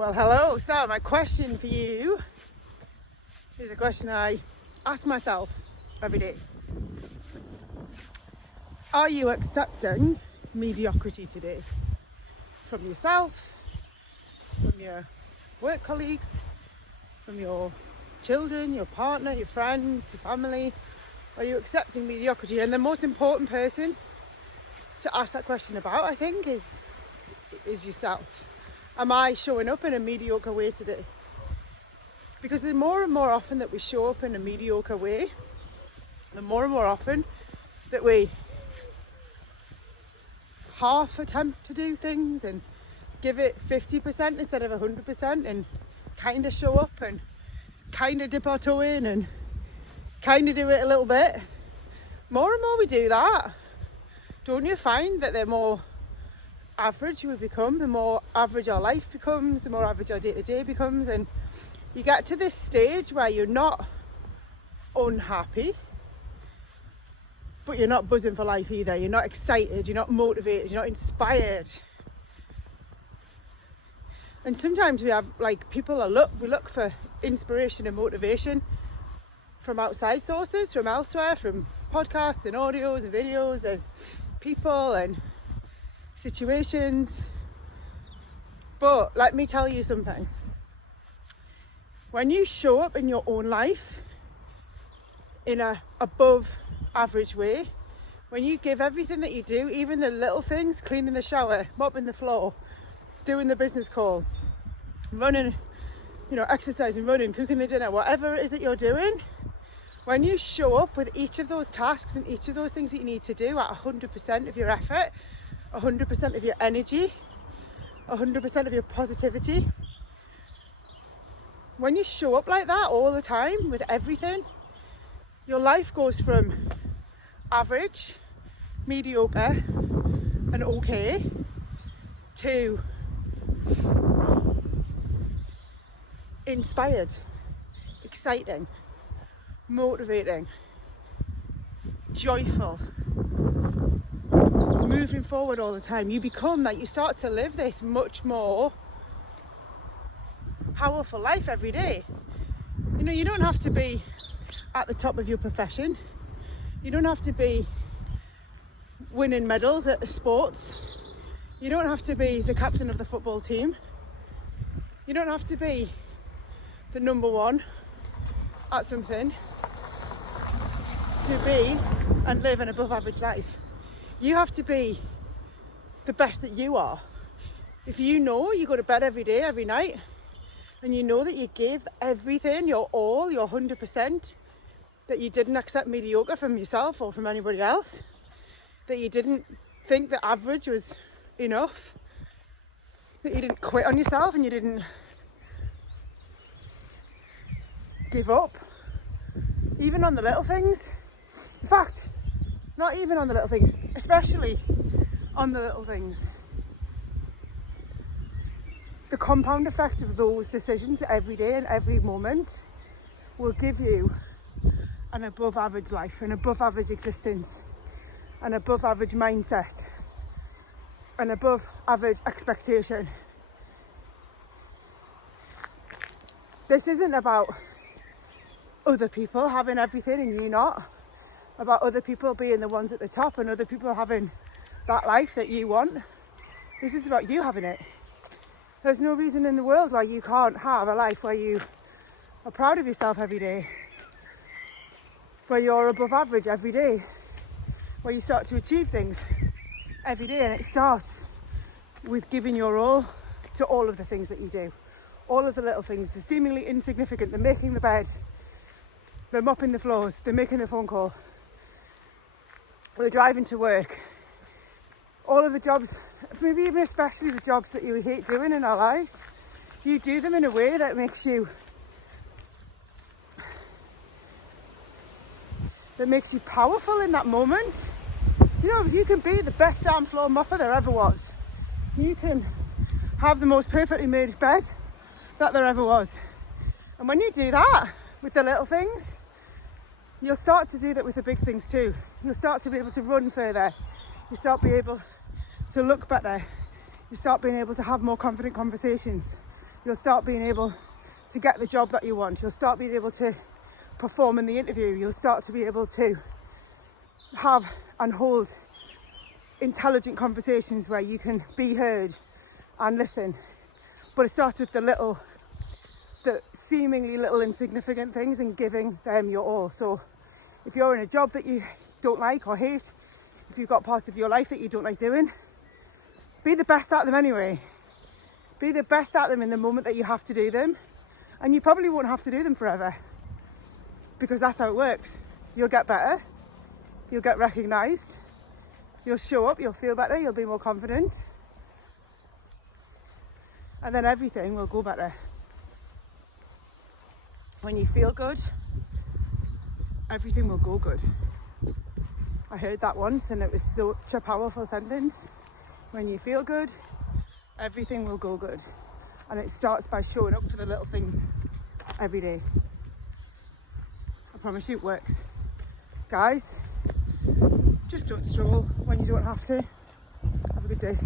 Well, hello. So my question for you is a question I ask myself every day. Are you accepting mediocrity today? From yourself, from your work colleagues, from your children, your partner, your friends, your family? Are you accepting mediocrity? And the most important person to ask that question about, I think, is yourself. Am I showing up in a mediocre way today? Because the more and more often that we show up in a mediocre way, the more and more often that we half attempt to do things and give it 50% instead of 100% and kind of show up and kind of dip our toe in and kind of do it a little bit. More and more we do that, don't you find that the more average we become, the more average our life becomes, the more average our day-to-day becomes, and you get to this stage where you're not unhappy, but you're not buzzing for life either. You're not excited, you're not motivated, you're not inspired. And sometimes we have, like, we look for inspiration and motivation from outside sources, from elsewhere, from podcasts and audios and videos and people and situations. But let me tell you something. When you show up in your own life in a above average way, when you give everything that you do, even the little things, cleaning the shower, mopping the floor, doing the business call, running, exercising, running, cooking the dinner, whatever it is that you're doing, when you show up with each of those tasks and each of those things that you need to do at 100% of your effort, 100% of your energy, 100% of your positivity, when you show up like that all the time with everything, your life goes from average, mediocre and okay to inspired, exciting, motivating, joyful, moving forward all the time. You start to live this much more powerful life every day. You don't have to be at the top of your profession. You don't have to be winning medals at the sports. You don't have to be the captain of the football team. You don't have to be the number one at something to be and live an above average life. You have to be the best that you are. If you go to bed every day, every night, and you know that you give everything, your all, your 100%, that you didn't accept mediocre from yourself or from anybody else, that you didn't think that average was enough, that you didn't quit on yourself and you didn't give up, even on the little things. In fact, not even on the little things, especially on the little things. The compound effect of those decisions every day and every moment will give you an above average life, an above average existence, an above average mindset, an above average expectation. This isn't about other people having everything and you not, about other people being the ones at the top and other people having that life that you want. This is about you having it. There's no reason in the world why you can't have a life where you are proud of yourself every day, where you're above average every day, where you start to achieve things every day. And it starts with giving your all to all of the things that you do, all of the little things, the seemingly insignificant, the making the bed, the mopping the floors, the making the phone call, the driving to work, all of the jobs, maybe even especially the jobs that you hate doing in our lives. You do them in a way that makes you powerful in that moment. You can be the best damn floor mopper there ever was. You can have the most perfectly made bed that there ever was. And when you do that with the little things, you'll start to do that with the big things too. You'll start to be able to run further. You start to be able to look better. You start being able to have more confident conversations. You'll start being able to get the job that you want. You'll start being able to perform in the interview. You'll start to be able to have and hold intelligent conversations where you can be heard and listen. But it starts with the seemingly little insignificant things and giving them your all. So if you're in a job that you don't like or hate, if you've got parts of your life that you don't like doing, be the best at them anyway. Be the best at them in the moment that you have to do them. And you probably won't have to do them forever, because that's how it works. You'll get better, you'll get recognised, you'll show up, you'll feel better, you'll be more confident, and then everything will go better. When you feel good, everything will go good. I heard that once and it was such a powerful sentence. When you feel good, everything will go good. And it starts by showing up for the little things every day. I promise you it works. Guys, just don't struggle when you don't have to. Have a good day.